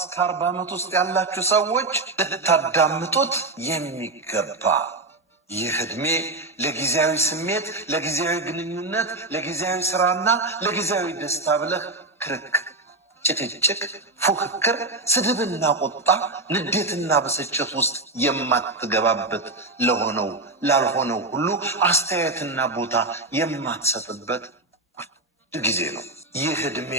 እስከ 40 ዓመት ውስጥ ያላችሁ ሰዎች ልታዳምጡት የሚገባ ይህ ዕድሜ ለጊዜያዊ ስሜት፣ ለጊዜያዊ ግንኙነት፣ ለጊዜያዊ ስራና ለጊዜያዊ ደስታ ብለህ ክርክር፣ ጭቅጭቅ፣ ፉክክር፣ ስድብና ቁጣ፣ ንዴትና ብስጭት ውስጥ የማትገባበት ለሆነው ላልሆነው ሁሉ አስተያየትና ቦታ የማትሰጥበት ጊዜ ነው። ይህ ዕድሜ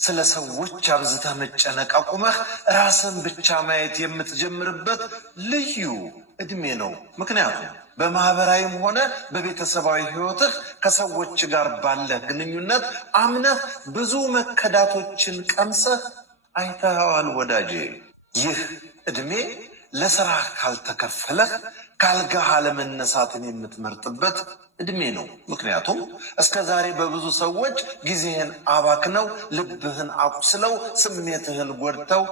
ስለ ሰዎች አብዝተህ መጨነቅ አቁመህ ራስን ብቻ ማየት የምትጀምርበት ልዩ ዕድሜ ነው። ምክንያቱም በማህበራዊም ሆነ በቤተሰባዊ ህይወትህ ከሰዎች ጋር ባለህ ግንኙነት አምነህ ብዙ መከዳቶችን ቀምሰህ አይተኸዋል ወዳጄ። ይህ ዕድሜ ለስራ ካልተከፈለህ ካልጋህ አለመነሳትን የምትመርጥበት ዕድሜ ነው። ምክንያቱም እስከ ዛሬ በብዙ ሰዎች ጊዜህን አባክነው ልብህን አቁስለው ስሜትህን ጎድተው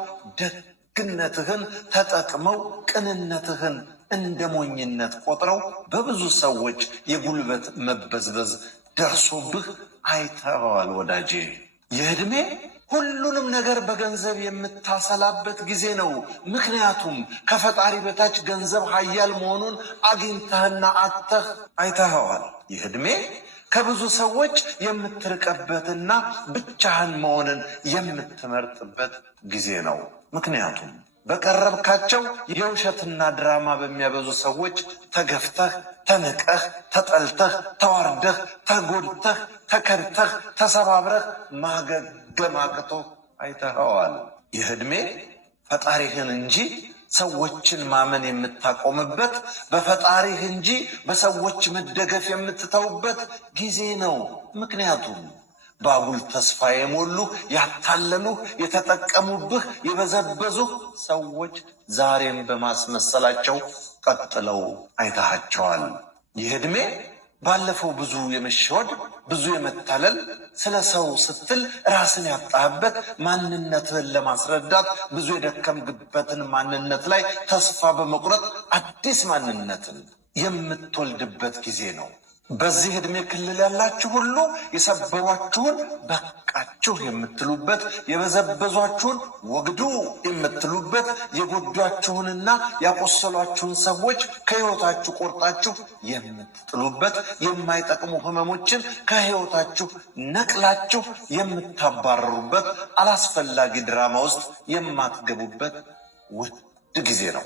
ደግነትህን ተጠቅመው ቅንነትህን እንደ ሞኝነት ቆጥረው በብዙ ሰዎች የጉልበት መበዝበዝ ደርሶብህ አይተኸዋል ወዳጄ። ይህ ዕድሜ ሁሉንም ነገር በገንዘብ የምታሰላበት ጊዜ ነው። ምክንያቱም ከፈጣሪ በታች ገንዘብ ኃያል መሆኑን አግኝተህና አጥተህ አይተኸዋል። ይህ ዕድሜ ከብዙ ሰዎች የምትርቀበትና ብቻህን መሆንን የምትመርጥበት ጊዜ ነው። ምክንያቱም በቀረብካቸው የውሸትና ድራማ በሚያበዙ ሰዎች ተገፍተህ፣ ተንቀህ፣ ተጠልተህ፣ ተዋርደህ፣ ተጎድተህ፣ ተከድተህ፣ ተሰባብረህ ማገገም አቅቶህ አይተኸዋል። ይህ ዕድሜ ፈጣሪህን እንጂ ሰዎችን ማመን የምታቆምበት፣ በፈጣሪህ እንጂ በሰዎች መደገፍ የምትተውበት ጊዜ ነው። ምክንያቱም ባጉል ተስፋ የሞሉህ ያታለሉህ፣ የተጠቀሙብህ፣ የበዘበዙህ ሰዎች ዛሬም በማስመሰላቸው ቀጥለው አይተሃቸዋል። ይህ ዕድሜ ባለፈው ብዙ የመሸወድ ብዙ የመታለል ስለ ሰው ስትል ራስን ያጣህበት ማንነትህን ለማስረዳት ብዙ የደከምክበትን ማንነት ላይ ተስፋ በመቁረጥ አዲስ ማንነትን የምትወልድበት ጊዜ ነው። በዚህ ዕድሜ ክልል ያላችሁ ሁሉ የሰበሯችሁን በቃችሁ የምትሉበት፣ የበዘበዟችሁን ወግዱ የምትሉበት፣ የጎዷችሁንና ያቆሰሏችሁን ሰዎች ከሕይወታችሁ ቆርጣችሁ የምትጥሉበት፣ የማይጠቅሙ ህመሞችን ከሕይወታችሁ ነቅላችሁ የምታባረሩበት፣ አላስፈላጊ ድራማ ውስጥ የማትገቡበት ውድ ጊዜ ነው።